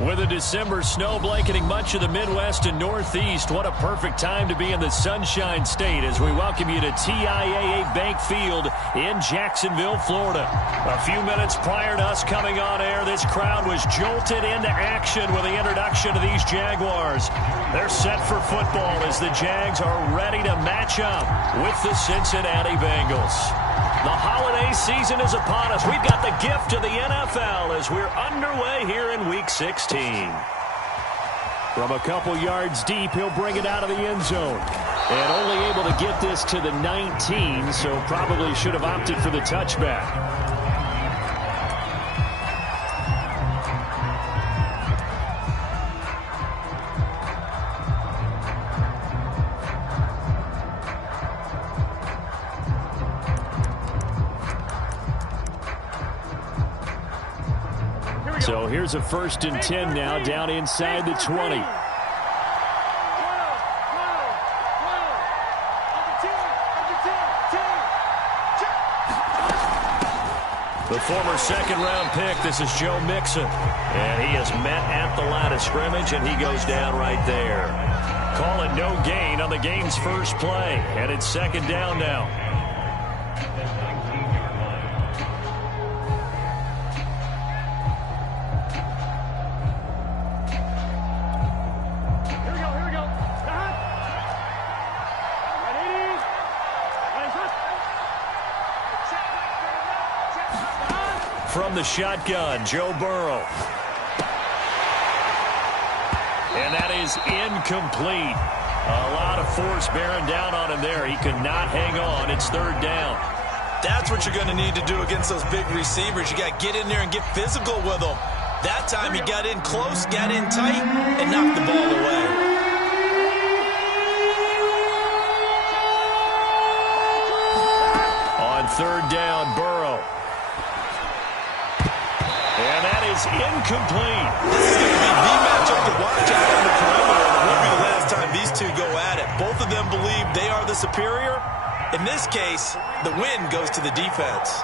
With a December snow blanketing much of the Midwest and Northeast, what a perfect time to be in the Sunshine State as we welcome you to TIAA Bank Field in Jacksonville, Florida. A few minutes prior to us coming on air, this crowd was jolted into action with the introduction of these Jaguars. They're set for football as the Jags are ready to match up with the Cincinnati Bengals. The holiday season is upon us. We've got the gift of the NFL as we're underway here in Week 16. From a couple yards deep, he'll bring it out of the end zone. And only able to get this to the 19, so probably should have opted for the touchback. So here's a 1st and 10 now, down inside the 20. The former second-round pick, this is Joe Mixon. And he is met at the line of scrimmage, and he goes down right there. Call it no gain on the game's first play, and it's 2nd down now. From the shotgun, Joe Burrow. And that is incomplete. A lot of force bearing down on him there. He could not hang on. It's 3rd down. That's what you're going to need to do against those big receivers. You got to get in there and get physical with them. That time he got in close, got in tight, and knocked the ball away. On 3rd down, Burrow. And that is incomplete. This is going to be the matchup to watch out on the perimeter. It won't be the last time these two go at it. Both of them believe they are the superior. In this case, the win goes to the defense.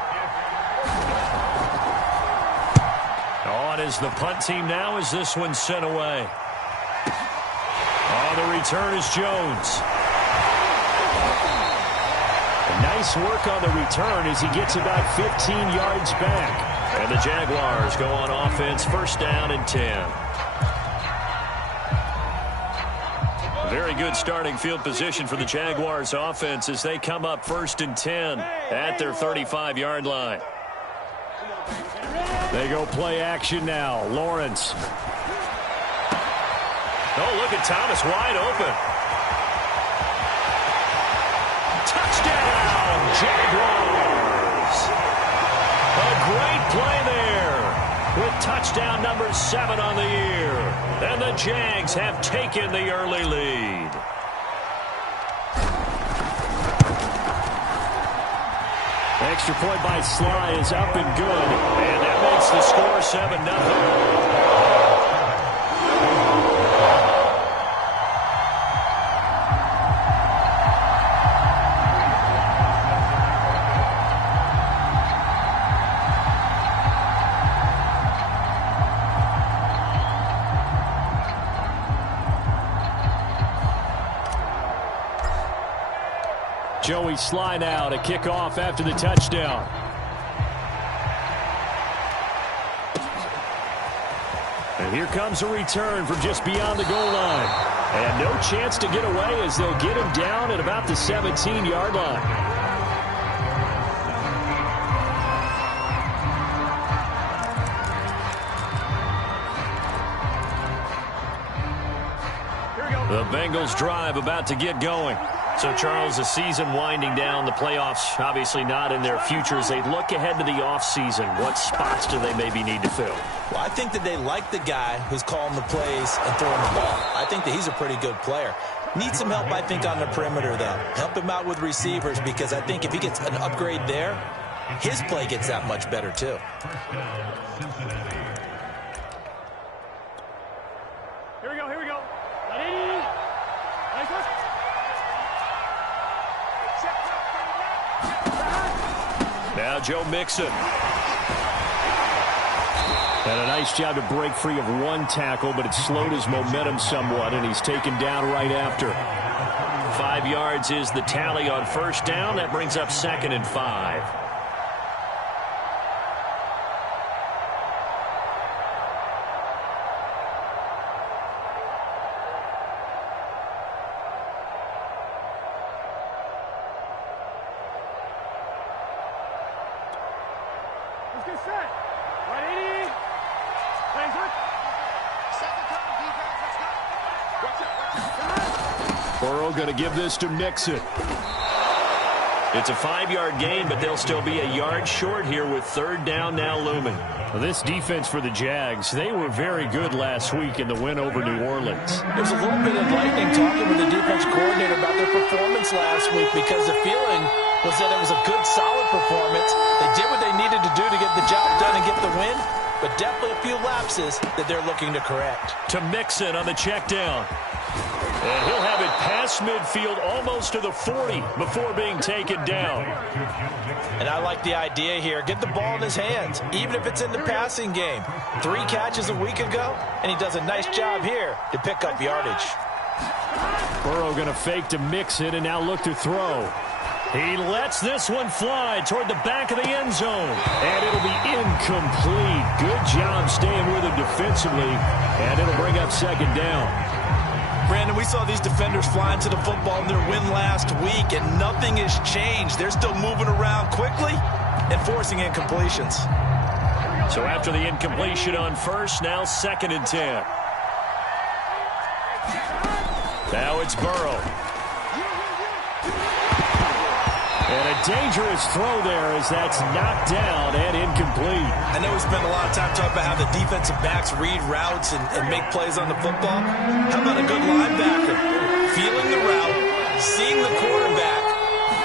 On is the punt team now as this one's sent away. On the return is Jones. Nice work on the return as he gets about 15 yards back. And the Jaguars go on offense, 1st down and 10. Very good starting field position for the Jaguars offense as they come up 1st and 10 at their 35-yard line. They go play action now. Lawrence. Oh, look at Thomas wide open. Touchdown, Jaguars. A great play there with touchdown number 7 on the year. And the Jags have taken the early lead. Extra point by Sly is up and good. And that makes the score 7-0. Joey Sly now to kick off after the touchdown. And here comes a return from just beyond the goal line. And no chance to get away as they'll get him down at about the 17-yard line. The Bengals drive about to get going. So, Charles, the season winding down, the playoffs obviously not in their future. As they look ahead to the offseason, what spots do they maybe need to fill? Well, I think that they like the guy who's calling the plays and throwing the ball. I think that he's a pretty good player. Needs some help, I think, on the perimeter, though. Help him out with receivers because I think if he gets an upgrade there, his play gets that much better, too. Here we go, here we go. Now Joe Mixon. And a nice job to break free of one tackle, but it slowed his momentum somewhat, and he's taken down right after. 5 yards is the tally on first down. That brings up 2nd and 5. Let's get set. Right, 80. Hands up. Second time, defense. Let's go. Watch out. Burrow going to give this to Mixon. It's a 5-yard gain, but they'll still be a yard short here with 3rd down now looming. Well, this defense for the Jags, they were very good last week in the win over New Orleans. There's a little bit of lightning talking with the defense coordinator about their performance last week because the feeling was that it was a good, solid performance. They did what they needed to do to get the job done and get the win, but definitely a few lapses that they're looking to correct. To Mixon on the check down. And he'll have it past midfield almost to the 40 before being taken down. And I like the idea here. Get the ball in his hands, even if it's in the passing game. 3 catches a week ago, and he does a nice job here to pick up yardage. Burrow going to fake to Mixon and now look to throw. He lets this one fly toward the back of the end zone. And it'll be incomplete. Good job staying with him defensively. And it'll bring up 2nd down. Brandon, we saw these defenders fly into the football in their win last week, and nothing has changed. They're still moving around quickly and forcing incompletions. So after the incompletion on first, now 2nd and 10. Now it's Burrow. And a dangerous throw there as that's knocked down and incomplete. I know we spent a lot of time talking about how the defensive backs read routes and make plays on the football. How about a good linebacker? Feeling the route, seeing the quarterback,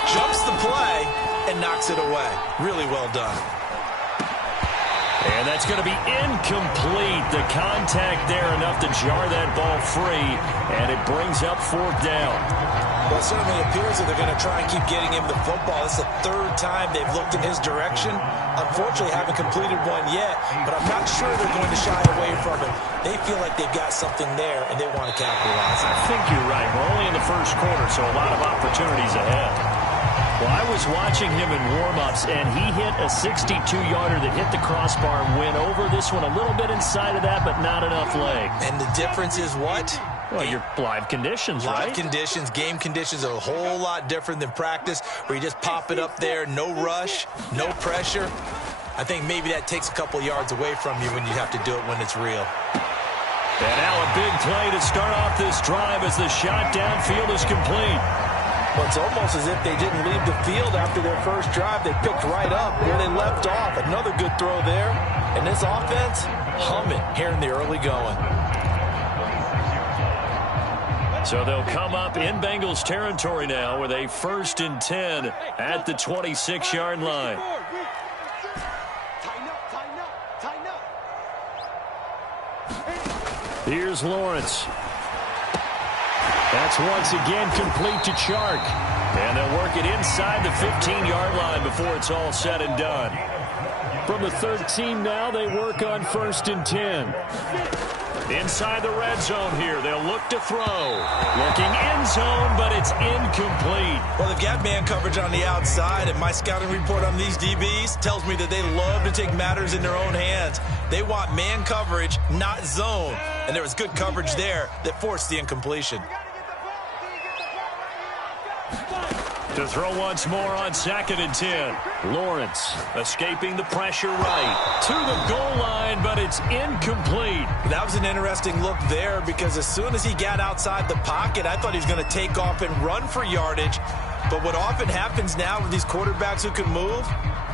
jumps the play, and knocks it away. Really well done. And that's going to be incomplete. The contact there enough to jar that ball free, and it brings up 4th down. Well, it certainly appears that they're going to try and keep getting him the football. This is the 3rd time they've looked in his direction. Unfortunately, haven't completed one yet, but I'm not sure they're going to shy away from it. They feel like they've got something there, and they want to capitalize. I think you're right. We're only in the first quarter, so a lot of opportunities ahead. Well, I was watching him in warm-ups, and he hit a 62-yarder that hit the crossbar and went over. This one a little bit inside of that, but not enough leg. And the difference is what? Well, your live conditions, right? Live conditions, game conditions are a whole lot different than practice, where you just pop it up there, no rush, no pressure. I think maybe that takes a couple yards away from you when you have to do it when it's real. And now a big play to start off this drive as the shot downfield is complete. Well, it's almost as if they didn't leave the field after their first drive. They picked right up where they left off. Another good throw there. And this offense, humming here in the early going. So they'll come up in Bengals territory now with a 1st and 10 at the 26-yard line. Here's Lawrence. That's once again complete to Chark. And they'll work it inside the 15-yard line before it's all said and done. From the 13 now, they work on 1st and 10. Inside the red zone here, they'll look to throw. Looking end zone, but it's incomplete. Well, they've got man coverage on the outside, and my scouting report on these DBs tells me that they love to take matters in their own hands. They want man coverage, not zone. And there was good coverage there that forced the incompletion. To throw once more on 2nd and 10. Lawrence escaping the pressure right to the goal line, but it's incomplete. That was an interesting look there because as soon as he got outside the pocket, I thought he was going to take off and run for yardage. But what often happens now with these quarterbacks who can move,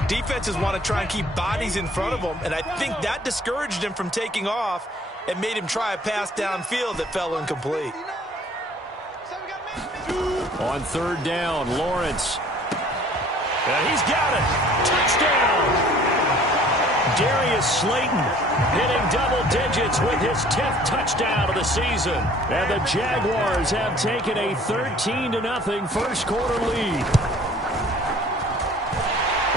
defenses want to try and keep bodies in front of them, and I think that discouraged him from taking off and made him try a pass downfield that fell incomplete. On 3rd down, Lawrence. And he's got it. Touchdown. Darius Slayton hitting double digits with his 10th touchdown of the season. And the Jaguars have taken a 13-0 first quarter lead.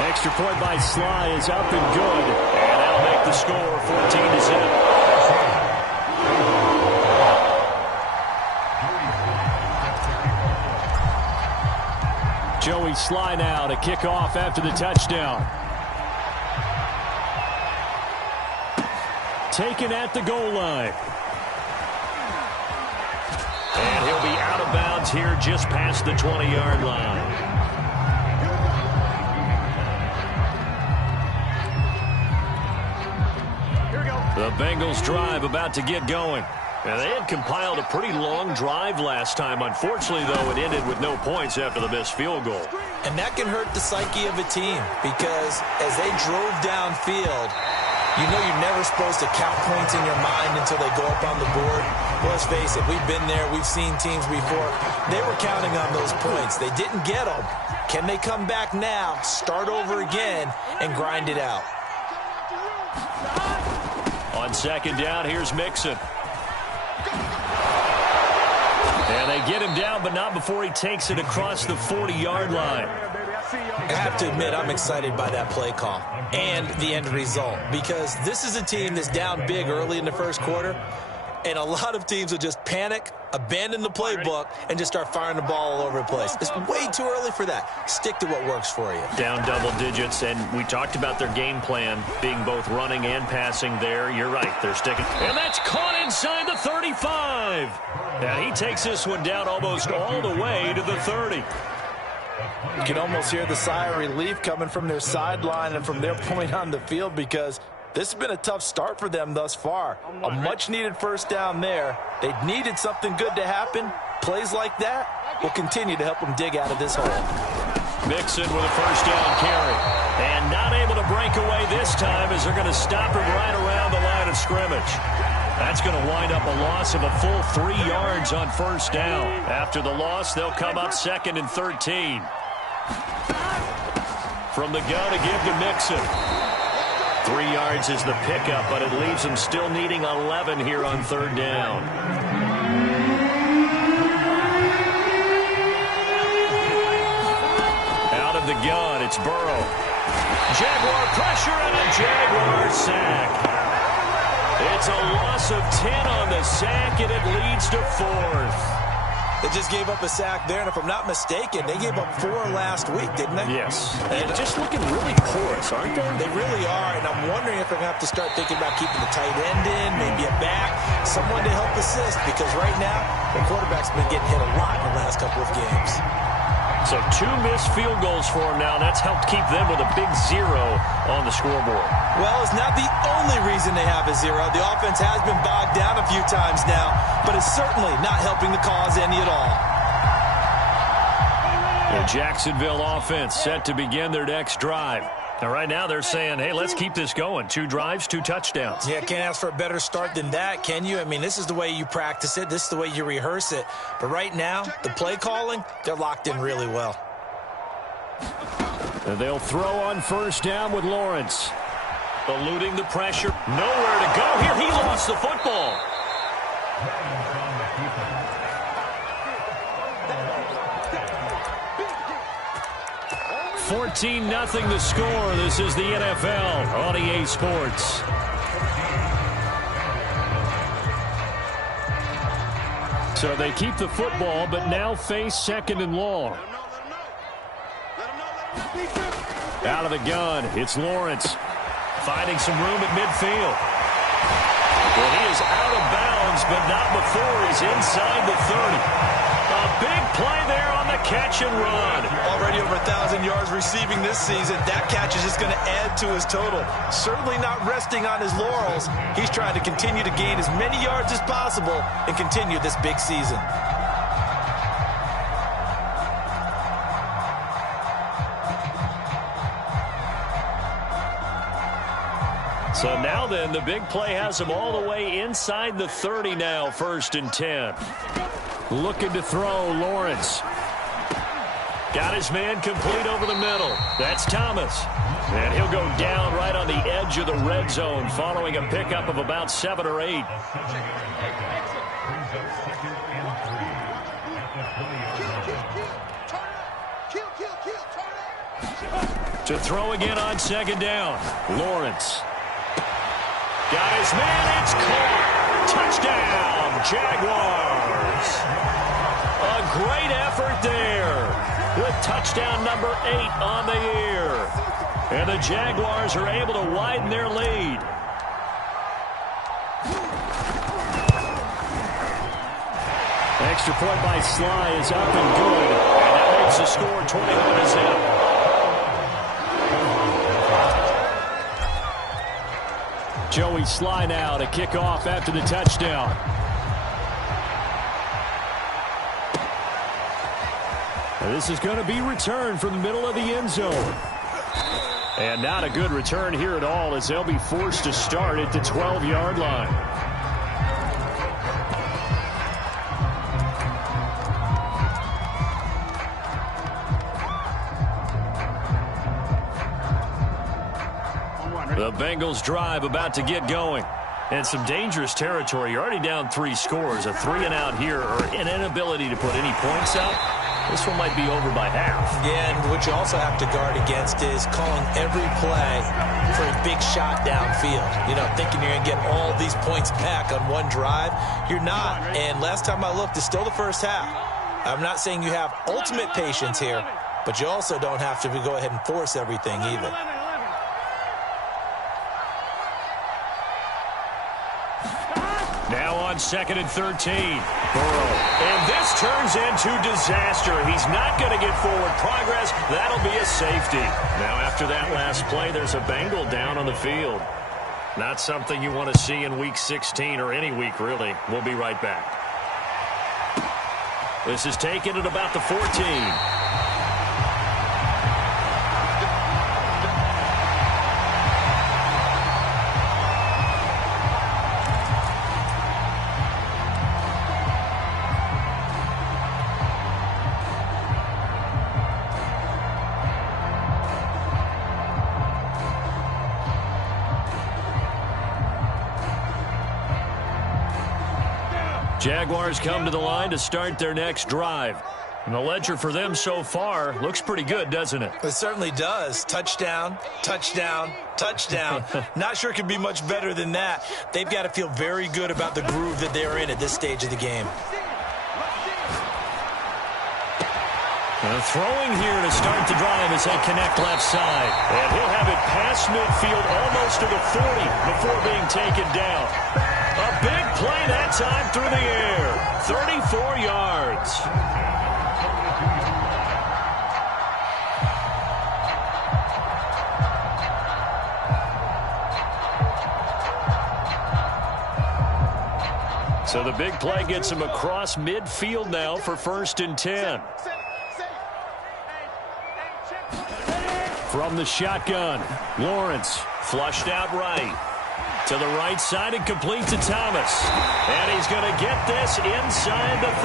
Extra point by Sly is up and good. And that'll make the score, 14-0. Joey Sly now to kick off after the touchdown. Taken at the goal line. And he'll be out of bounds here just past the 20-yard line. The Bengals drive about to get going. Now, they had compiled a pretty long drive last time. Unfortunately, though, it ended with no points after the missed field goal. And that can hurt the psyche of a team because as they drove downfield, you know you're never supposed to count points in your mind until they go up on the board. Let's face it, we've been there. We've seen teams before. They were counting on those points. They didn't get them. Can they come back now, start over again, and grind it out? On second down, here's Mixon. And they get him down, but not before he takes it across the 40-yard line. I have to admit, I'm excited by that play call and the end result because this is a team that's down big early in the first quarter, and a lot of teams will just panic, abandon the playbook, and just start firing the ball all over the place. It's way too early for that. Stick to what works for you. Down double digits, and we talked about their game plan being both running and passing there. You're right. They're sticking. And that's caught inside the 35. And he takes this one down almost all the way to the 30. You can almost hear the sigh of relief coming from their sideline and from their point on the field because this has been a tough start for them thus far. A much-needed first down there. They needed something good to happen. Plays like that will continue to help them dig out of this hole. Mixon with a first down carry. And not able to break away this time as they're going to stop him right around the line of scrimmage. That's going to wind up a loss of a full 3 yards on first down. After the loss, they'll come up 2nd and 13. From the gun to give to Mixon. 3 yards is the pickup, but it leaves them still needing 11 here on third down. Out of the gun, it's Burrow. Jaguar pressure and a Jaguar sack. It's a loss of 10 on the sack, and it leads to 4th. They just gave up a sack there, and if I'm not mistaken, they gave up 4 last week, didn't they? Yes. And just looking really porous, aren't they? They really are, and I'm wondering if they're going to have to start thinking about keeping the tight end in, maybe a back, someone to help assist, because right now, the quarterback's been getting hit a lot in the last couple of games. So 2 missed field goals for him now. That's helped keep them with a big 0 on the scoreboard. Well, it's not the only reason they have a 0. The offense has been bogged down a few times now, but it's certainly not helping the cause any at all. The Jacksonville offense set to begin their next drive. Now, right now, they're saying, hey, let's keep this going. 2 drives, 2 touchdowns. Yeah, can't ask for a better start than that, can you? I mean, this is the way you practice it. This is the way you rehearse it. But right now, the play calling, they're locked in really well. And they'll throw on first down with Lawrence. Eluding the pressure. Nowhere to go here. He lost the football. $14-0 the score. This is the NFL on EA Sports. So they keep the football, but now face 2nd and long. Out of the gun, it's Lawrence. Finding some room at midfield. Well, he is out of bounds, but not before he's inside the 30. A big play there on the catch and run. Already over 1,000 yards receiving this season. That catch is just going to add to his total. Certainly not resting on his laurels. He's trying to continue to gain as many yards as possible and continue this big season. So now then, the big play has him all the way inside the 30 now, 1st and 10. Looking to throw, Lawrence. Got his man complete over the middle. That's Thomas. And he'll go down right on the edge of the red zone following a pickup of about 7 or 8. To throw again on 2nd down. Lawrence. Got his man. It's caught. Touchdown, Jaguars. A great effort there with touchdown number 8 on the year. And the Jaguars are able to widen their lead. Extra point by Sly is up and good. And that makes the score 21-0. Joey Sly now to kick off after the touchdown. And this is going to be returned from the middle of the end zone. And not a good return here at all, as they'll be forced to start at the 12-yard line. The Bengals drive about to get going. And some dangerous territory. You're already down 3 scores. A 3-and-out here, or an inability to put any points up. This one might be over by half. Yeah, and what you also have to guard against is calling every play for a big shot downfield. You know, thinking you're going to get all these points back on one drive. You're not. And last time I looked, it's still the first half. I'm not saying you have ultimate patience here, but you also don't have to go ahead and force everything either. Now on 2nd and 13. Burrow. And this turns into disaster. He's not going to get forward progress. That'll be a safety. Now after that last play, there's a Bengal down on the field. Not something you want to see in Week 16 or any week, really. We'll be right back. This is taken at about the 14. Jaguars come to the line to start their next drive. And the ledger for them so far looks pretty good, doesn't it? It certainly does. Touchdown, touchdown, touchdown. Not sure it could be much better than that. They've got to feel very good about the groove that they're in at this stage of the game. And throwing here to start the drive as they connect left side. And he'll have it past midfield almost to the 40 before being taken down. A big play that time through the air. 34 yards. So the big play gets him across midfield now for 1st and 10. From the shotgun, Lawrence flushed out right. To the right side and complete to Thomas. And he's going to get this inside the 30.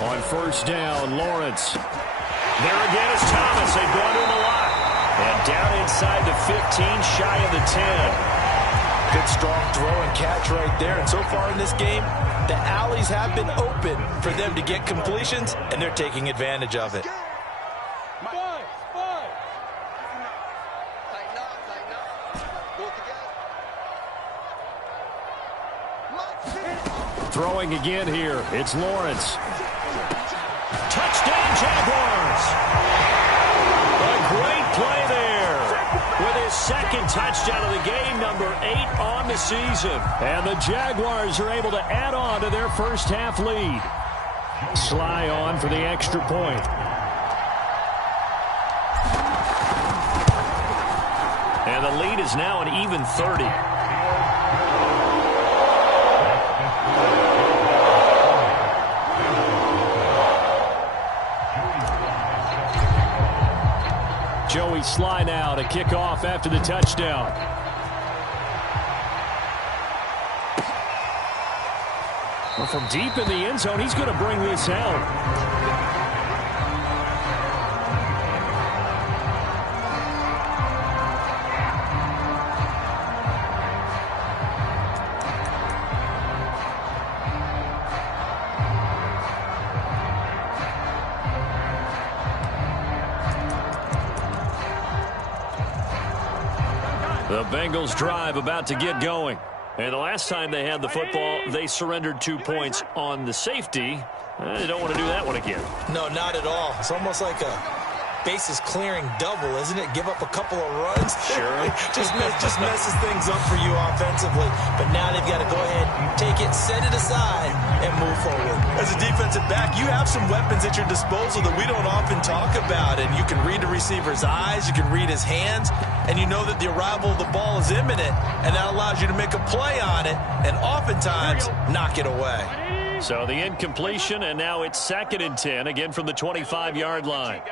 On 1st down, Lawrence. There again is Thomas. They brought him a lot. And down inside the 15, shy of the 10. Good strong throw and catch right there. And so far in this game, the alleys have been open for them to get completions, and they're taking advantage of it. Throwing again here. It's Lawrence. Touchdown, Jaguars! A great play there with his 2nd touchdown of the game, number 8 on the season. And the Jaguars are able to add on to their first half lead. Sly on for the extra point. And the lead is now an even 30. Joey Sly now to kick off after the touchdown. Well, from deep in the end zone, he's going to bring this out. The Bengals drive about to get going. And the last time they had the football, they surrendered 2 points on the safety. They don't want to do that one again. No, not at all. It's almost like a bases clearing double, isn't it? Give up a couple of runs. Sure. just messes things up for you offensively. But now they've got to go ahead, take it, set it aside, and move forward. As a defensive back, you have some weapons at your disposal that we don't often talk about. And you can read the receiver's eyes, you can read his hands, and you know that the arrival of the ball is imminent, and that allows you to make a play on it and oftentimes knock it away. So the incompletion, and now it's 2nd and 10, again from the 25-yard line.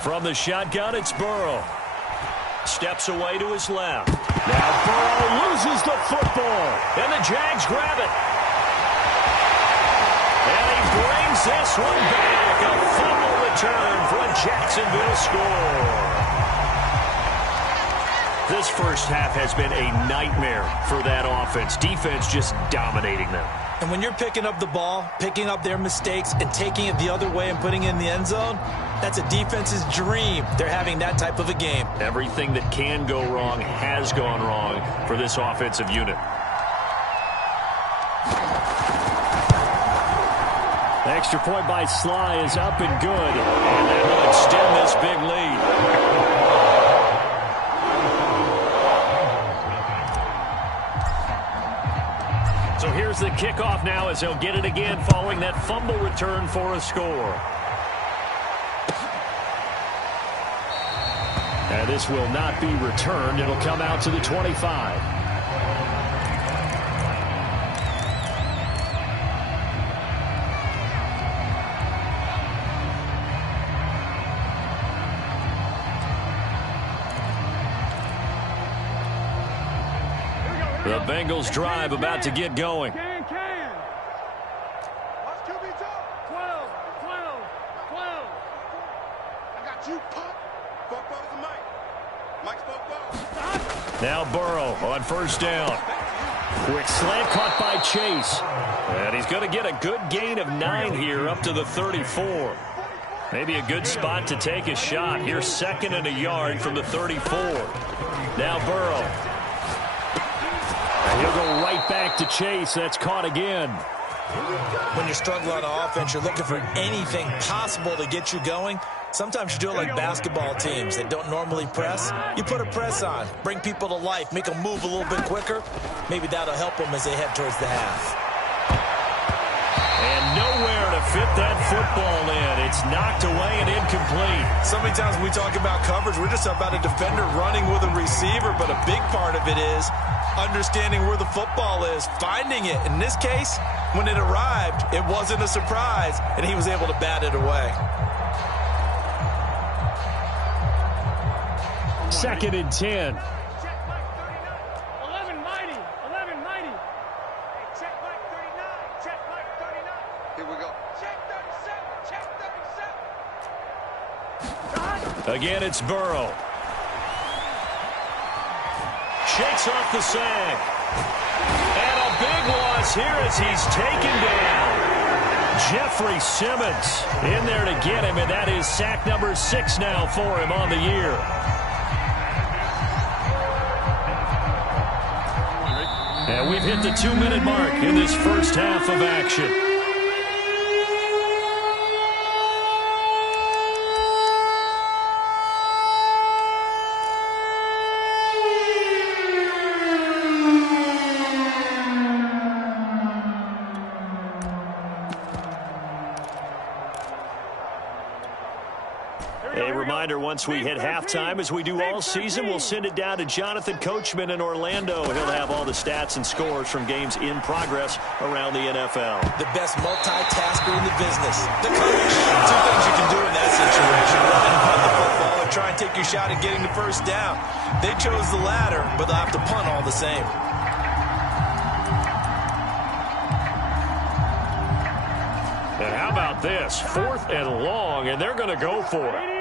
From the shotgun, it's Burrow. Steps away to his left. Now Burrow loses the football, and the Jags grab it. And he brings this one back. A fumble return for a Jacksonville score. This first half has been a nightmare for that offense. Defense just dominating them. And when you're picking up the ball, picking up their mistakes, and taking it the other way and putting it in the end zone, that's a defense's dream. They're having that type of a game. Everything that can go wrong has gone wrong for this offensive unit. The extra point by Sly is up and good. And that will extend this big lead. So here's the kickoff now as he'll get it again following that fumble return for a score. And this will not be returned. It'll come out to the 25. The Bengals drive about to get going. Watch QB talk. 12. I got you, Pop. Fuck balls to Mike. Mike's fuck balls. Now Burrow on first down. Quick slant caught by Chase. And he's going to get a good gain of 9 here up to the 34. Maybe a good spot to take a shot. Here's 2nd and a yard from the 34. Now Burrow. And he'll go right back to Chase. That's caught again. When you're struggling on offense, you're looking for anything possible to get you going. Sometimes you do it like basketball teams that don't normally press. You put a press on, bring people to life, make them move a little bit quicker. Maybe that'll help them as they head towards the half. And nowhere to fit that football in. It's knocked away and incomplete. So many times when we talk about coverage, we're just about a defender running with a receiver, but a big part of it is understanding where the football is, finding it. In this case, when it arrived, it wasn't a surprise, and he was able to bat it away. 2nd and 10. Check Mike 39. 11 mighty. Hey, check Mike 39. Check Mike 39. Here we go. Check 37. Again, it's Burrow. Shakes off the sack. And a big loss here as he's taken down. Jeffrey Simmons in there to get him, and that is sack number 6 now for him on the year. And we've hit the 2-minute mark in this first half of action. A reminder, once we hit halftime, as we do all season, we'll send it down to Jonathan Coachman in Orlando. He'll have all the stats and scores from games in progress around the NFL. The best multitasker in the business. The coach. 2 things you can do in that situation. Run and punt the football or try and take your shot at getting the first down. They chose the latter, but they'll have to punt all the same. And how about this? 4th and long, and they're going to go for it.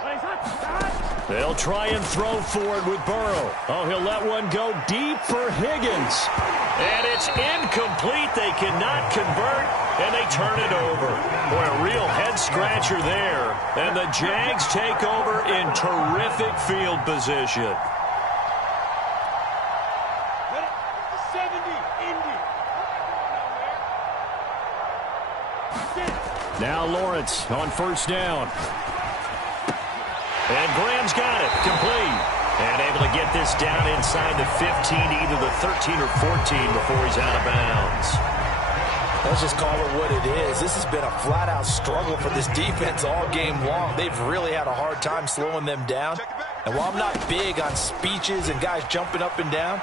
Plays hot. They'll try and throw forward with Burrow. Oh, he'll let one go deep for Higgins. And it's incomplete. They cannot convert, and they turn it over. Boy, a real head-scratcher there. And the Jags take over in terrific field position. Now Lawrence on first down. And Graham's got it. Complete. And able to get this down inside the 15, either the 13 or 14 before he's out of bounds. Let's just call it what it is. This has been a flat-out struggle for this defense all game long. They've really had a hard time slowing them down. And while I'm not big on speeches and guys jumping up and down,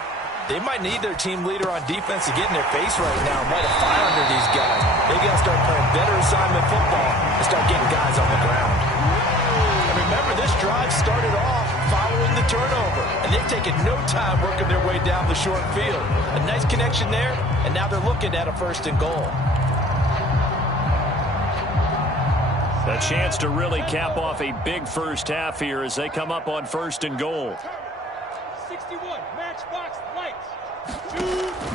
they might need their team leader on defense to get in their face right now and light a fire under these guys. They got to start playing better assignment football and start getting guys on the ground. And remember, this drive started off following the turnover, and they've taken no time working their way down the short field. A nice connection there, and now they're looking at a 1st and goal. A chance to really cap off a big first half here as they come up on 1st and goal. 61, matchbox lights.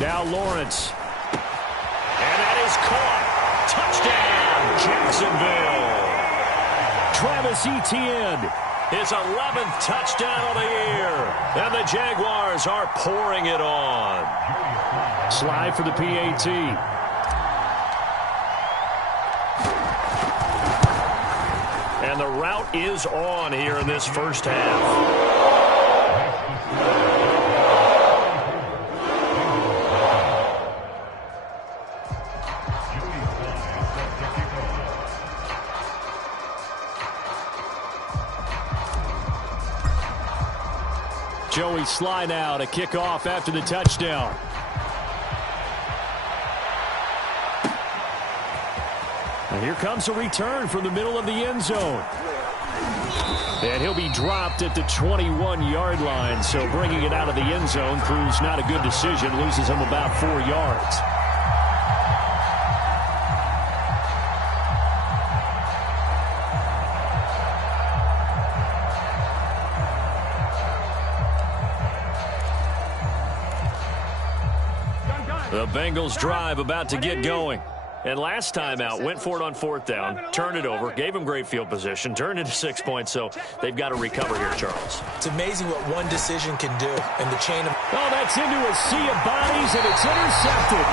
Now Lawrence. And that is caught. Touchdown, Jacksonville. Travis Etienne, his 11th touchdown of the year. And the Jaguars are pouring it on. Slide for the PAT. And the route is on here in this first half. Joey Sly now to kick off after the touchdown. And here comes a return from the middle of the end zone. And he'll be dropped at the 21-yard line, so bringing it out of the end zone proves not a good decision, loses him about 4 yards. The Bengals drive about to get going. And last time out, went for it on 4th down, turned it over, gave him great field position, turned it to 6 points, so they've got to recover here, Charles. It's amazing what one decision can do in the chain of... Oh, that's into a sea of bodies, and it's intercepted.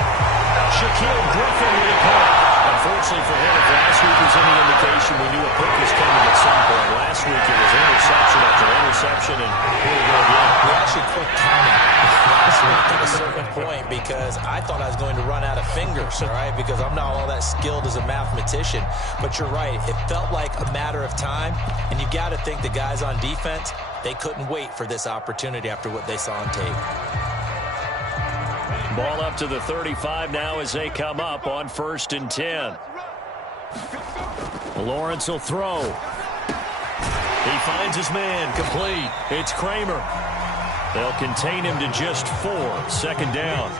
Shaquille Griffin with a punt. Unfortunately for him, if last week was any indication, we knew a pick was coming at some point. Last week it was interception after interception, and here we go again. We actually quit counting last week at a certain point because I thought I was going to run out of fingers, all right, because I'm not all that skilled as a mathematician. But you're right. It felt like a matter of time, and you got to think the guys on defense, they couldn't wait for this opportunity after what they saw on tape. Ball up to the 35 now as they come up on 1st and 10. Lawrence will throw. He finds his man, complete. It's Kramer. They'll contain him to just 4. 2nd down.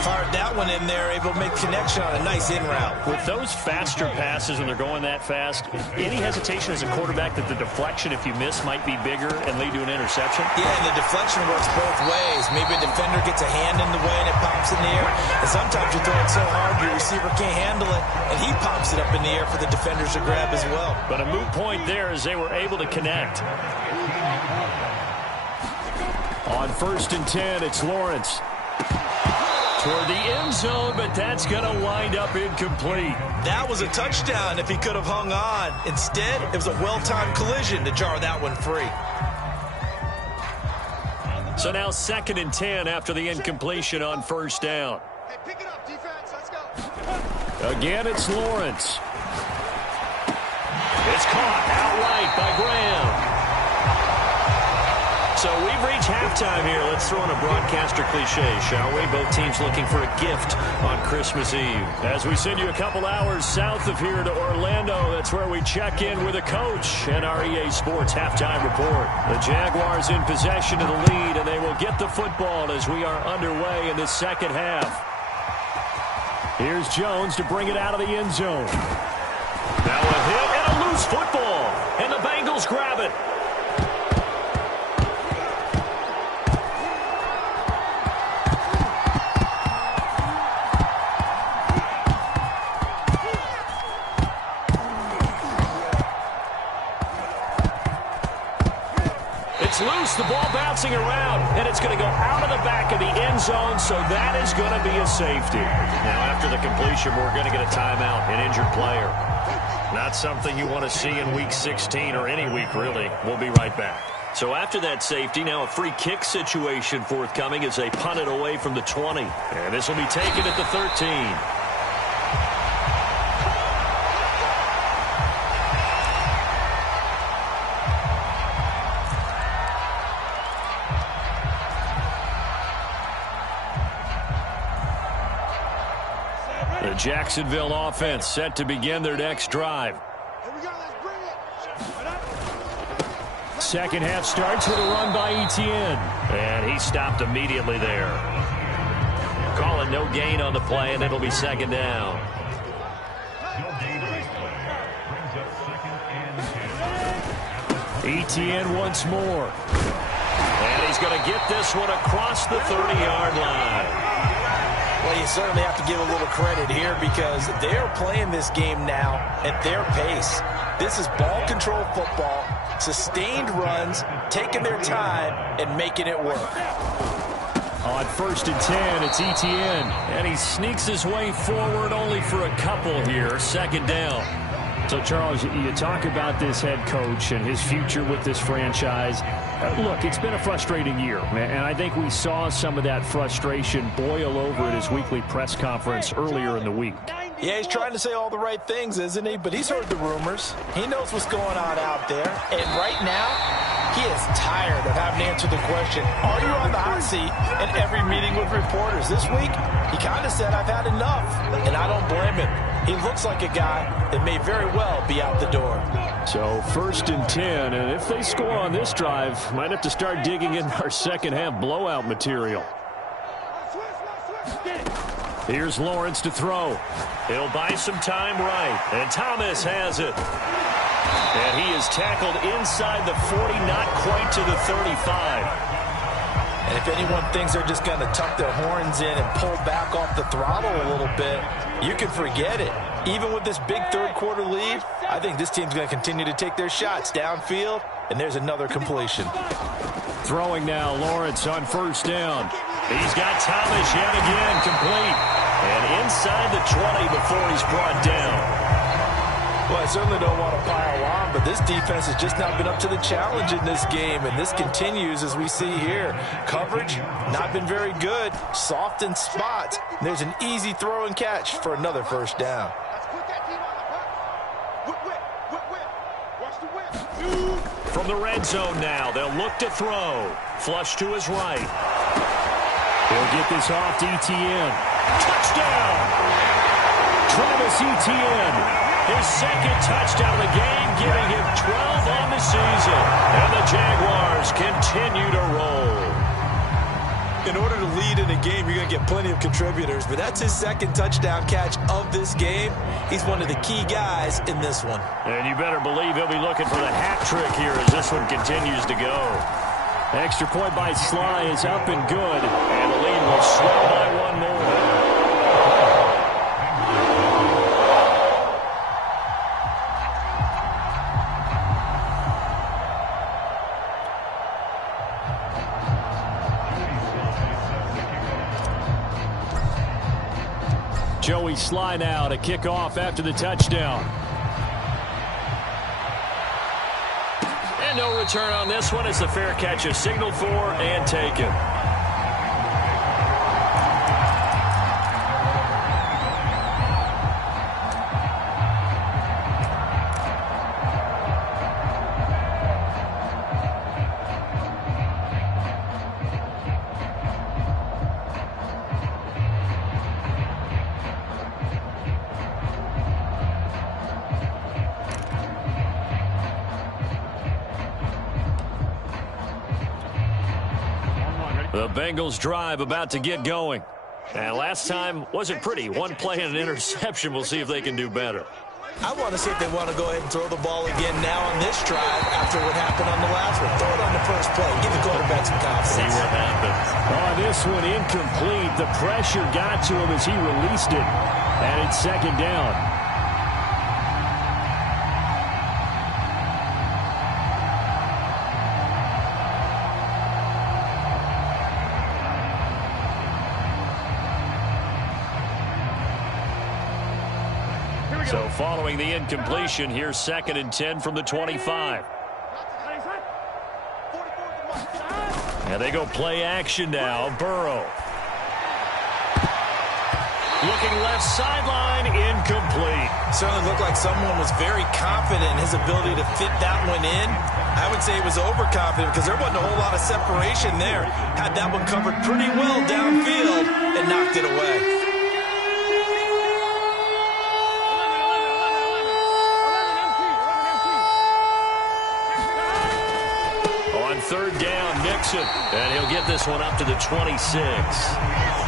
Fired that one in there, able to make connection on a nice in route. With those faster passes when they're going that fast, any hesitation as a quarterback that the deflection, if you miss, might be bigger and lead to an interception? Yeah, and the deflection works both ways. Maybe a defender gets a hand in the way and it pops in the air. And sometimes you throw it so hard your receiver can't handle it, and he pops it up in the air for the defenders to grab as well. But a moot point there as they were able to connect. On 1st and 10, it's Lawrence. Toward the end zone, but that's going to wind up incomplete. That was a touchdown if he could have hung on. Instead, it was a well-timed collision to jar that one free. So now 2nd and 10 after the incompletion on 1st down. Hey, pick it up, defense. Let's go. Again, it's Lawrence. It's caught outright by Graham. So we've reached halftime here. Let's throw in a broadcaster cliche, shall we? Both teams looking for a gift on Christmas Eve. As we send you a couple hours south of here to Orlando, that's where we check in with a coach and our EA Sports halftime report. The Jaguars in possession of the lead, and they will get the football as we are underway in this second half. Here's Jones to bring it out of the end zone. Now a hit and a loose football, and the Bengals grab it. close. The ball bouncing around, and it's going to go out of the back of the end zone, so that is going to be a safety. Now, after the completion, we're going to get a timeout, an injured player. Not something you want to see in Week 16 or any week, really. We'll be right back. So after that safety, now a free kick situation forthcoming as they punt it away from the 20. And this will be taken at the 13. The Jacksonville offense set to begin their next drive. Here we go, let's bring it. Second half starts with a run by Etienne. And he stopped immediately there. Calling no gain on the play, and it'll be second down. Etienne once more. And he's going to get this one across the 30-yard line. Well, you certainly have to give a little credit here because they're playing this game now at their pace. This is ball control football, sustained runs, taking their time, and making it work. On 1st and 10, it's Etienne. And he sneaks his way forward only for a couple here. Second down. So, Charles, you talk about this head coach and his future with this franchise. Look, it's been a frustrating year, and I think we saw some of that frustration boil over at his weekly press conference earlier in the week. Yeah, he's trying to say all the right things, isn't he? But he's heard the rumors. He knows what's going on out there. And right now, he is tired of having to answer the question, are you on the hot seat in every meeting with reporters? This week, he kind of said, I've had enough. And I don't blame him. He looks like a guy that may very well be out the door. So 1st and 10, and if they score on this drive, might have to start digging in our second half blowout material. Here's Lawrence to throw. He'll buy some time right. And Thomas has it. And he is tackled inside the 40, not quite to the 35. And if anyone thinks they're just going to tuck their horns in and pull back off the throttle a little bit, you can forget it. Even with this big third-quarter lead, I think this team's going to continue to take their shots downfield, and there's another completion. Throwing now, Lawrence on 1st down. He's got Thomas yet again complete. And inside the 20 before he's brought down. Well, I certainly don't want to pile on, but this defense has just not been up to the challenge in this game, and this continues as we see here. Coverage, not been very good, soft in spots. There's an easy throw and catch for another 1st down. From the red zone now, they'll look to throw. Flush to his right. He'll get this off to Etienne. Touchdown! Travis Etienne. His second touchdown of the game, giving him 12 on the season. And the Jaguars continue to roll. In order to lead in a game, you're going to get plenty of contributors, but that's his second touchdown catch of this game. He's one of the key guys in this one. And you better believe he'll be looking for the hat trick here as this one continues to go. Extra point by Sly is up and good. And the lead will swell by one more. Joey Sly now to kick off after the touchdown. And no return on this one as the fair catch is signaled for and taken. The Bengals drive about to get going. And last time wasn't pretty. One play and an interception. We'll see if they can do better. I want to see if they want to go ahead and throw the ball again now on this drive after what happened on the last one. Throw it on the first play. Give the quarterback some confidence. See what happens. Oh, this one incomplete. The pressure got to him as he released it. And it's second down. So following the incompletion, here's 2nd and 10 from the 25. And they go play action now. Burrow. Looking left sideline, incomplete. Certainly looked like someone was very confident in his ability to fit that one in. I would say he was overconfident because there wasn't a whole lot of separation there. Had that one covered pretty well downfield and knocked it away. On 3rd down, Mixon, and he'll get this one up to the 26.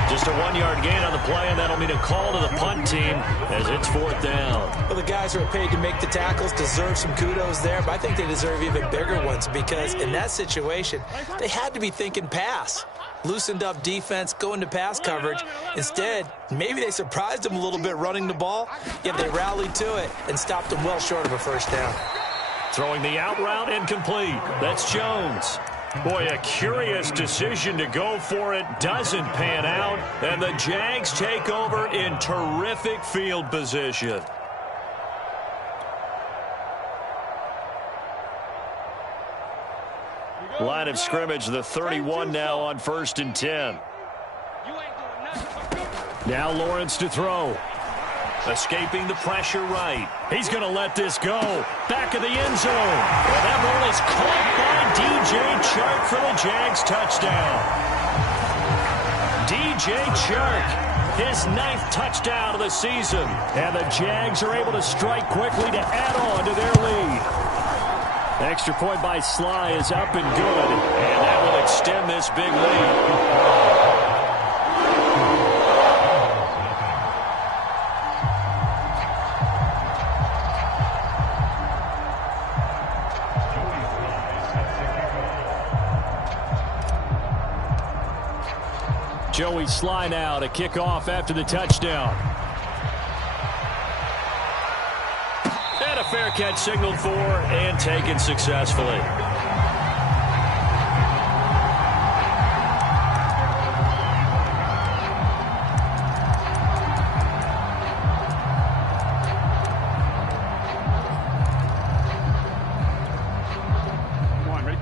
Just a 1-yard gain on the play, and that'll mean a call to the punt team as it's 4th down. Well, the guys who are paid to make the tackles deserve some kudos there, but I think they deserve even bigger ones because in that situation, they had to be thinking pass. Loosened up defense, going to pass coverage. Instead, maybe they surprised them a little bit running the ball, yet they rallied to it and stopped them well short of a 1st down. Throwing the out route, incomplete. That's Jones. Boy, a curious decision to go for it. Doesn't pan out. And the Jags take over in terrific field position. Line of scrimmage, the 31 now on 1st and 10. Now Lawrence to throw. Escaping the pressure right. He's going to let this go. Back of the end zone. And that ball is caught by DJ Chark for the Jags touchdown. DJ Chark, his 9th touchdown of the season. And the Jags are able to strike quickly to add on to their lead. Extra point by Sly is up and good. And that will extend this big lead. Joey Sly now to kick off after the touchdown. And a fair catch signaled for and taken successfully.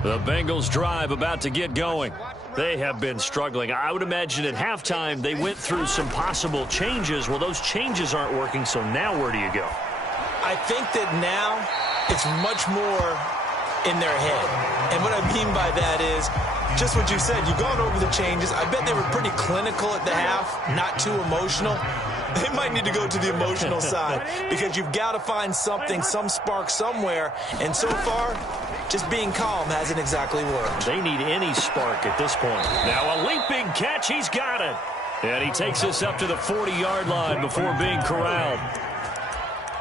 The Bengals drive about to get going. They have been struggling. I would imagine at halftime they went through some possible changes. Well, those changes aren't working, so now where do you go? I think that now it's much more in their head. And what I mean by that is just what you said. You've gone over the changes. I bet they were pretty clinical at the half, not too emotional. They might need to go to the emotional side because you've got to find something, some spark somewhere. And so far, just being calm hasn't exactly worked. They need any spark at this point. Now a leaping catch. He's got it. And he takes us up to the 40-yard line before being corralled.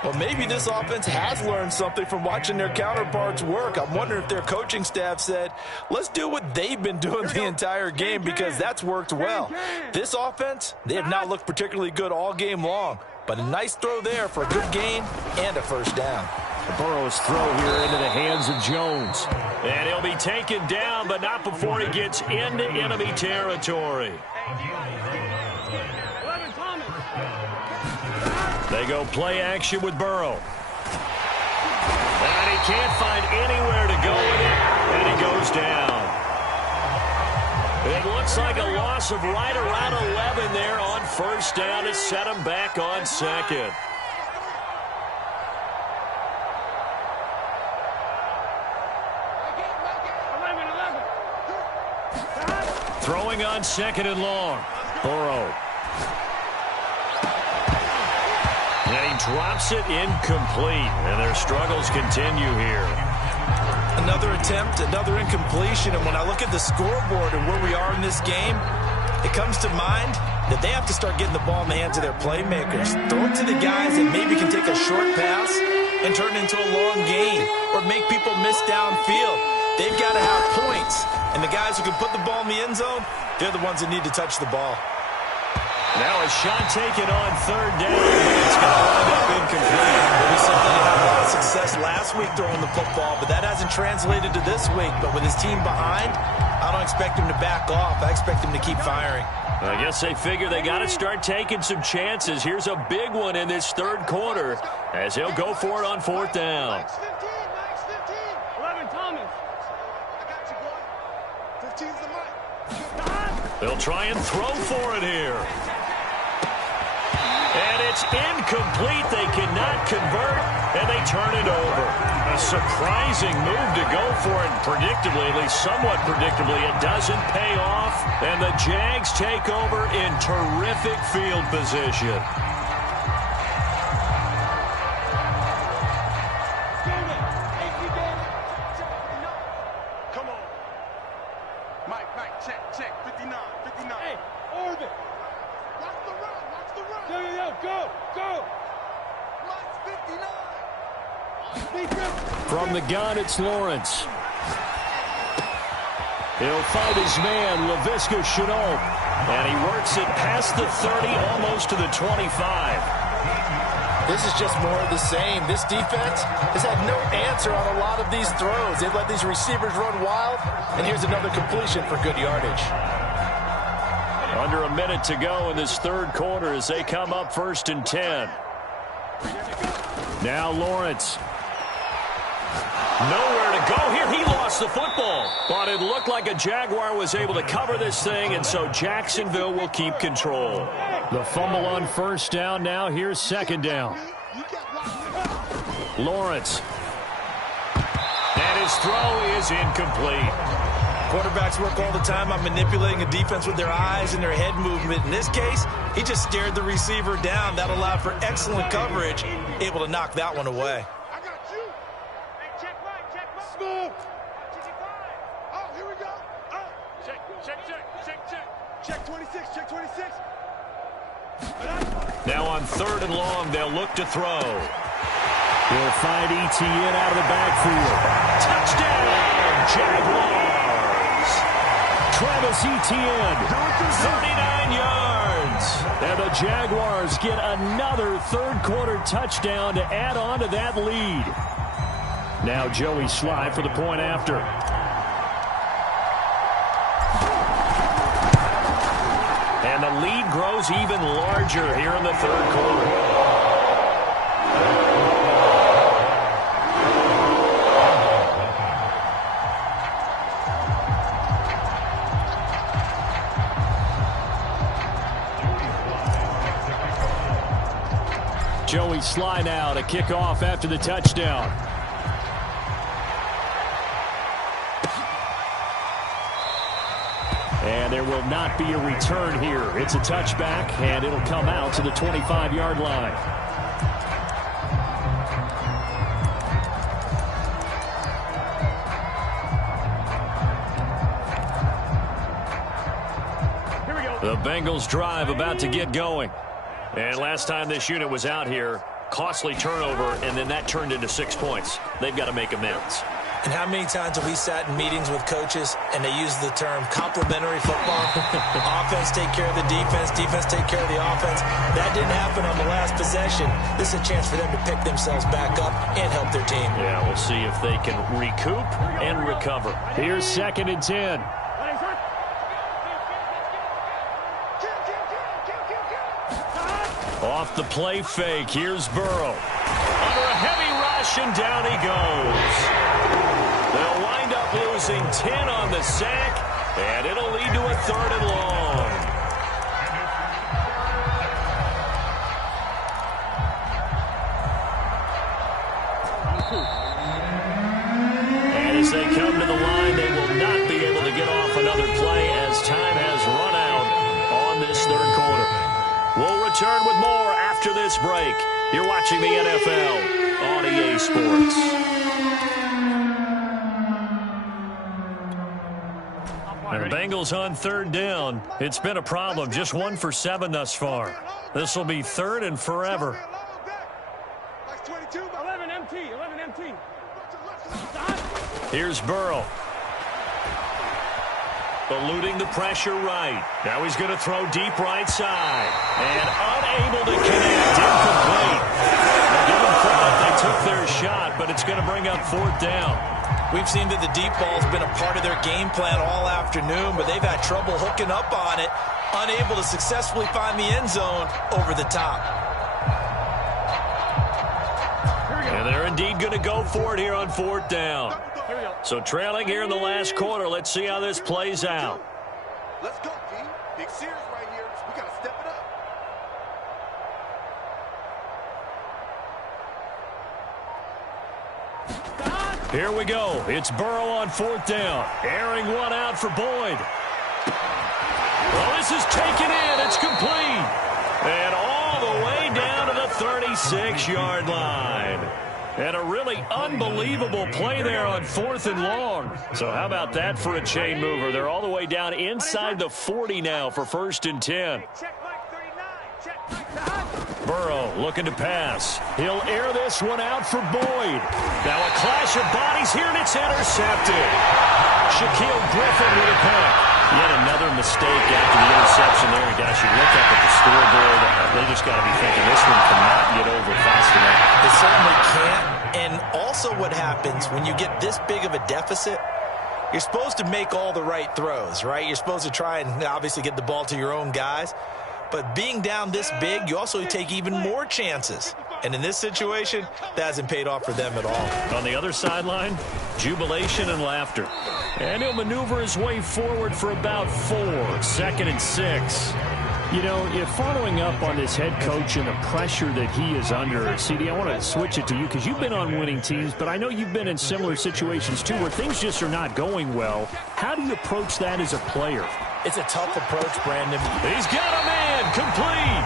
Well, maybe this offense has learned something from watching their counterparts work. I'm wondering if their coaching staff said, let's do what they've been doing the entire game because that's worked well. This offense, they have not looked particularly good all game long, but a nice throw there for a good gain and a 1st down. Burrow's throw here into the hands of Jones. And he'll be taken down, but not before he gets into enemy territory. They go play action with Burrow. And he can't find anywhere to go with it, and he goes down. It looks like a loss of right around 11 there on 1st down to set him back on 2nd. Throwing on 2nd and long. Burrow. And he drops it incomplete. And their struggles continue here. Another attempt, another incompletion. And when I look at the scoreboard and where we are in this game, it comes to mind that they have to start getting the ball in the hands of their playmakers. Throw it to the guys that maybe can take a short pass and turn it into a long gain or make people miss downfield. They've got to have points. And the guys who can put the ball in the end zone, they're the ones that need to touch the ball. Now a shot taken on third down. It's going to wind up incomplete. We saw that he had a lot of success last week throwing the football, but that hasn't translated to this week. But with his team behind, I don't expect him to back off. I expect him to keep firing. I guess they figure they got to start taking some chances. Here's a big one in this third quarter as he'll go for it on fourth down. Max 15, Max 15. 11, Thomas. I got you, boy. 15's the mic. They'll try and throw for it here. And it's incomplete. They cannot convert, and they turn it over. A surprising move to go for it. Predictably, at least somewhat predictably, it doesn't pay off, and the Jags take over in terrific field position. Come on. Mike, check. 59. Hey, Orbit. Watch the run. Go. Mike's 59. From the gun, it's Lawrence. He'll find his man, Laviska Shenault, and he works it past the 30, almost to the 25. This is just more of the same. This defense has had no answer on a lot of these throws. They've let these receivers run wild, and here's another completion for good yardage. Under a minute to go in this third quarter as they come up 1st and 10. Now Lawrence. Nowhere to go here. He lost the football. But it looked like a Jaguar was able to cover this thing, and so Jacksonville will keep control. The fumble on first down. Now here's second down. Lawrence. And his throw is incomplete. Quarterbacks work all the time on manipulating a defense with their eyes and their head movement. In this case, he just stared the receiver down. That allowed for excellent coverage, able to knock that one away. I got you. Hey, check. Smooth. Oh, here we go. Check 26. Now on 3rd and long, they'll look to throw. He'll find Etienne out of the backfield. Touchdown, Jaguars. Travis Etienne, 39 yards. And the Jaguars get another third quarter touchdown to add on to that lead. Now Joey Sly for the point after. And the lead grows even larger here in the third quarter. Joey Sly now to kick off after the touchdown. And there will not be a return here. It's a touchback, and it'll come out to the 25-yard line. Here we go. The Bengals drive about to get going. And last time this unit was out here, costly turnover, and then that turned into 6 points. They've got to make amends. And how many times have we sat in meetings with coaches and they use the term complementary football? Offense take care of the defense, defense take care of the offense. That didn't happen on the last possession. This is a chance for them to pick themselves back up and help their team. Yeah, we'll see if they can recoup and recover. Here's 2nd and 10. Off the play fake, here's Burrow. Under a heavy rush, and down he goes. They'll wind up losing 10 on the sack, and it'll lead to a 3rd and long. And as they come to the line, they will not be able to get off another play as time has run out on this third quarter. We'll return with more after this break. You're watching the NFL on EA Sports. And the Bengals on 3rd down. It's been a problem. Just 1 for 7 thus far. This will be 3rd and forever. 11 MT. Here's Burrow. eluding the pressure right. Now he's going to throw deep right side. And unable to connect. Incomplete. They'll give them credit. They took their shot, but it's going to bring up fourth down. We've seen that the deep ball's been a part of their game plan all afternoon, but they've had trouble hooking up on it, unable to successfully find the end zone over the top. And they're indeed going to go for it here on fourth down. So trailing here in the last quarter. Let's see how this plays out. Let's go, team. Big series right here. We got to step it up. Here we go. It's Burrow on fourth down. Airing one out for Boyd. Well, this is taken in. It's complete. And all the way down to the 36-yard line. And a really unbelievable play there on fourth and long. So how about that for a chain mover? They're all the way down inside the 40 now for first and 10. Burrow looking to pass. He'll air this one out for Boyd. Now a clash of bodies here, and it's intercepted. Shaquille Griffin with a pick. Yet another mistake after the interception there. And gosh, you look up at the scoreboard, they just got to be thinking this one cannot get over fast enough. It certainly can't. And also what happens when you get this big of a deficit, you're supposed to make all the right throws, right? You're supposed to try and obviously get the ball to your own guys. But being down this big, you also take even more chances. And in this situation, that hasn't paid off for them at all. On the other sideline, jubilation and laughter. And he'll maneuver his way forward for about 4. 2nd and 6. You know, if following up on this head coach and the pressure that he is under, CD, I want to switch it to you because you've been on winning teams, but I know you've been in similar situations too where things just are not going well. How do you approach that as a player? It's a tough approach, Brandon. He's got a man complete.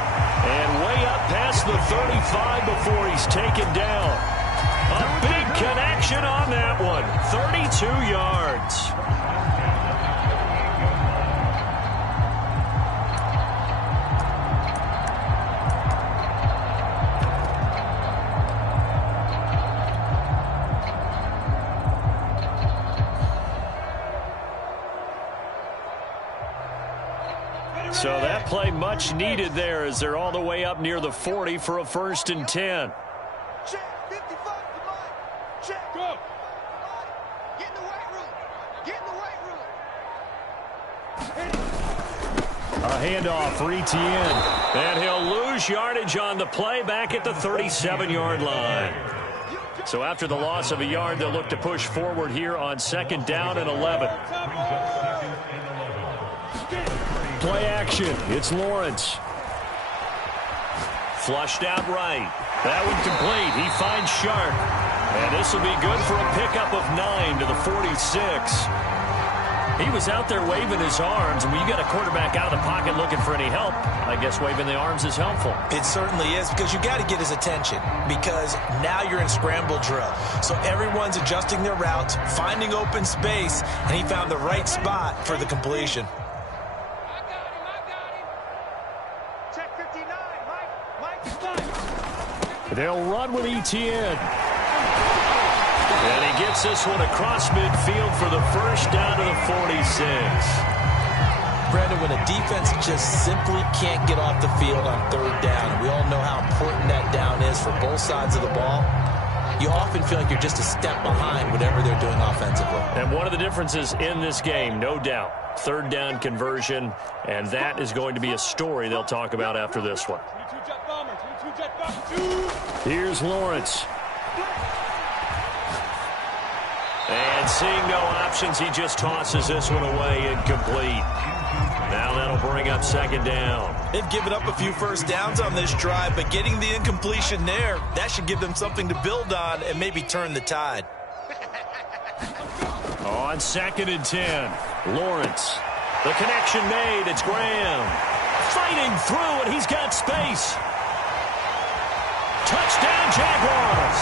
And way up past the 35 before he's taken down. A big connection on that one. 32 yards. So that play much needed there as they're all the way up near the 40 for a 1st and 10. Check, 55 to line. Check. Go. Get in the weight room. Get in the weight room. A handoff for Etienne. And he'll lose yardage on the play back at the 37-yard line. So after the loss of a yard, they'll look to push forward here on 2nd down and 11. Play action. It's Lawrence. Flushed out right. That one complete. He finds Sharp. And this will be good for a pickup of 9 to the 46. He was out there waving his arms, and when you got a quarterback out of the pocket looking for any help, I guess waving the arms is helpful. It certainly is, because you got to get his attention, because now you're in scramble drill. So everyone's adjusting their routes, finding open space, and he found the right spot for the completion. They'll run with Etienne. And he gets this one across midfield for the 1st down to the 46. Brandon, when a defense just simply can't get off the field on 3rd down, and we all know how important that down is for both sides of the ball, you often feel like you're just a step behind whatever they're doing offensively. And one of the differences in this game, no doubt, 3rd down conversion, and that is going to be a story they'll talk about after this one. Here's Lawrence. And seeing no options, he just tosses this one away, incomplete. Now that'll bring up 2nd down. They've given up a few 1st downs on this drive, but getting the incompletion there, that should give them something to build on and maybe turn the tide. On 2nd and 10, Lawrence. The connection made. It's Graham. Fighting through, and he's got space. Touchdown, Jaguars.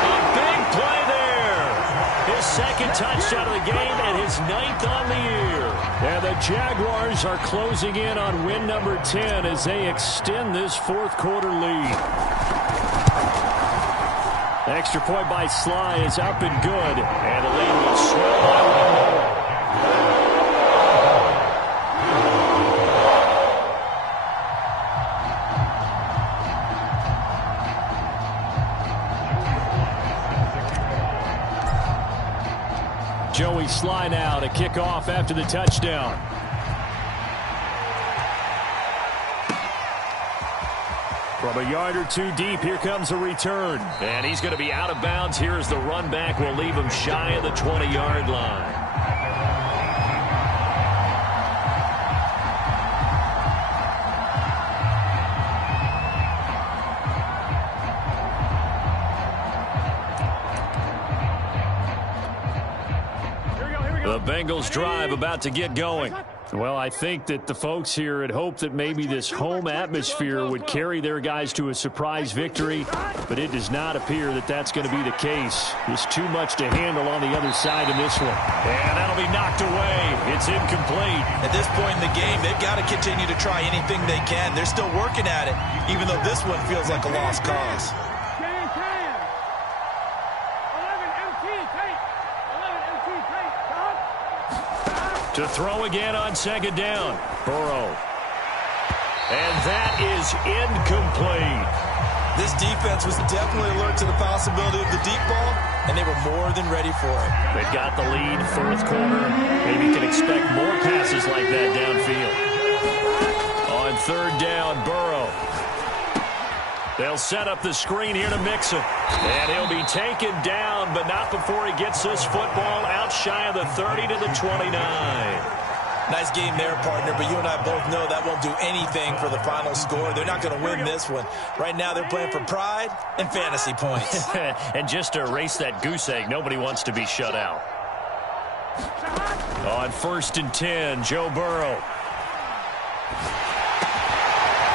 A big play there. His 2nd touchdown of the game and his 9th on the year. And the Jaguars are closing in on win number 10 as they extend this 4th quarter lead. The extra point by Sly is up and good. And the lead will swell by 1 more. sly now to kick off after the touchdown. From a yard or two deep, here comes a return. And he's going to be out of bounds here as the run back will leave him shy of the 20-yard line. The Bengals drive about to get going. Well, I think that the folks here had hoped that maybe this home atmosphere would carry their guys to a surprise victory, but it does not appear that that's going to be the case. There's too much to handle on the other side in this one. And that'll be knocked away. It's incomplete. At this point in the game, they've got to continue to try anything they can. They're still working at it, even though this one feels like a lost cause. To throw again on second down. Burrow. And that is incomplete. This defense was definitely alert to the possibility of the deep ball, and they were more than ready for it. They've got the lead, fourth quarter. Maybe can expect more passes like that downfield. On third down, Burrow. They'll set up the screen here to Mixon. And he'll be taken down, but not before he gets this football out shy of the 30 to the 29. Nice game there, partner, but you and I both know that won't do anything for the final score. They're not going to win this one. Right now, they're playing for pride and fantasy points. And just to erase that goose egg, nobody wants to be shut out. On 1st and 10, Joe Burrow.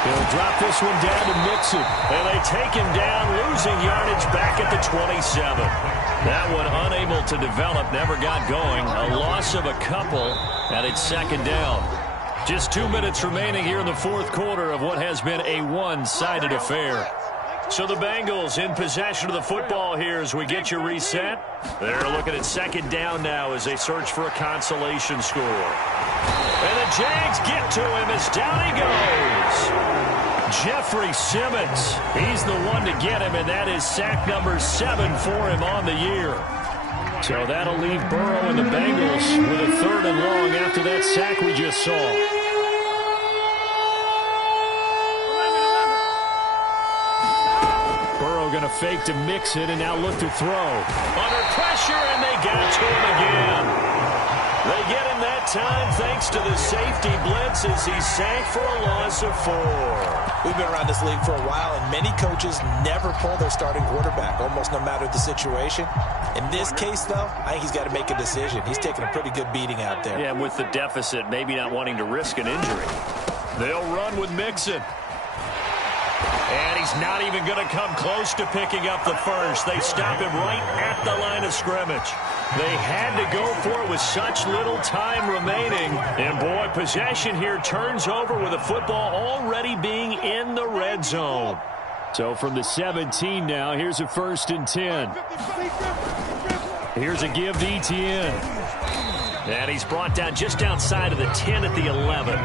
He'll drop this one down to Mixon. And they take him down, losing yardage back at the 27. That one unable to develop, never got going. A loss of a couple, and it's second down. Just 2 minutes remaining here in the fourth quarter of what has been a one-sided affair. So the Bengals in possession of the football here as we get you reset. They're looking at second down now as they search for a consolation score. And the Jags get to him as down he goes. Jeffrey Simmons, he's the one to get him, and that is sack number 7 for him on the year. So that'll leave Burrow and the Bengals with a third and long after that sack we just saw. Burrow going to fake to Mixon and now look to throw. Under pressure, and they got to him again. They get him that time thanks to the safety blitz as he sank for a loss of 4. We've been around this league for a while, and many coaches never pull their starting quarterback, almost no matter the situation. In this case, though, I think he's got to make a decision. He's taking a pretty good beating out there. Yeah, and with the deficit, maybe not wanting to risk an injury. They'll run with Mixon. And he's not even going to come close to picking up the first. They stop him right at the line of scrimmage. They had to go for it with such little time remaining. And, boy, possession here turns over with the football already being in the red zone. So from the 17 now, here's a 1st and 10. Here's a give to Etienne. And he's brought down just outside of the 10 at the 11.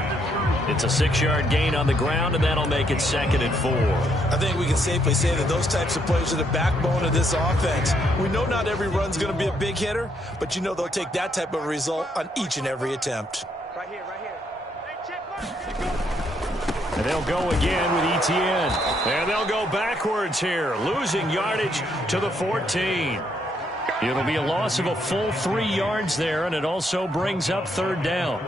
It's a 6-yard gain on the ground, and that'll make it 2nd and 4. I think we can safely say that those types of plays are the backbone of this offense. We know not every run's going to be a big hitter, but you know they'll take that type of result on each and every attempt. Right here, right here. And they'll go again with Etienne. And they'll go backwards here, losing yardage to the 14. It'll be a loss of a full 3 yards there, and it also brings up 3rd down.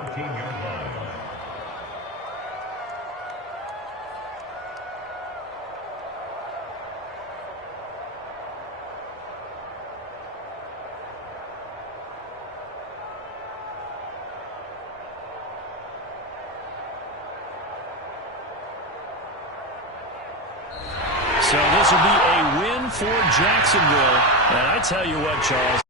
So this will be a win for Jacksonville. And I tell you what, Charles.